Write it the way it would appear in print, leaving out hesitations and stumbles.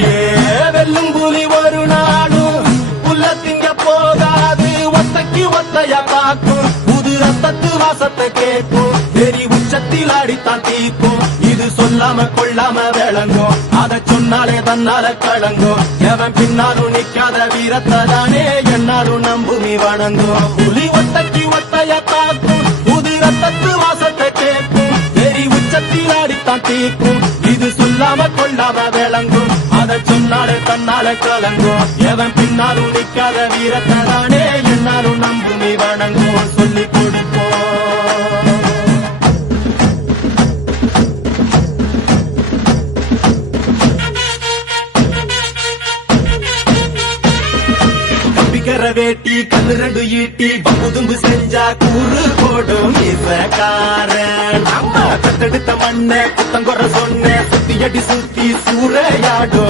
ஏ வெல்லும் புலி ஒரு நாளும் புல்ல திங்க போகாது, ஒத்தைக்கு ஒத்தையா காக்கும், புது ரத்தத்து வாசத்தை கேட்கும், வெறி உச்சத்தில் அடித்தான் தீக்கும். இது சொல்லாம கொள்ளாம விளங்கும், அதை சொன்னாலே தன்னால கலங்கும். எவன் பின்னாலும் நிக்காத வீரத்தை தானே என்னாலும் நம்புமி வணங்கும். புலி ஒத்தைக்கு ஒத்தையா காக்கும், புது ரத்தத்து வாசத்தை கேட்கும், வெறி உச்சத்தில் அடித்தான் தீக்கும். இது சொல்லாம கொள்ளாம விளங்கும், அதை சொன்னாலே தன்னால கலங்கும். எவன் பின்னாலும் நிக்காத வீரத்தை தானே என்னாலும் நம்புமி வணங்கும். சொல்லிக் கொடுப்போம். கம்பிக்கர வேட்டி கண்ணு ரெண்டு ஈட்டி பம்புதும்பு செஞ்சா கூறு போடும் இசக்காரன். அம்மா தத்தெடுத்த மண்ண குத்தங்குற சொன்ன சுத்தி அடி சுத்தி சூறையாடும்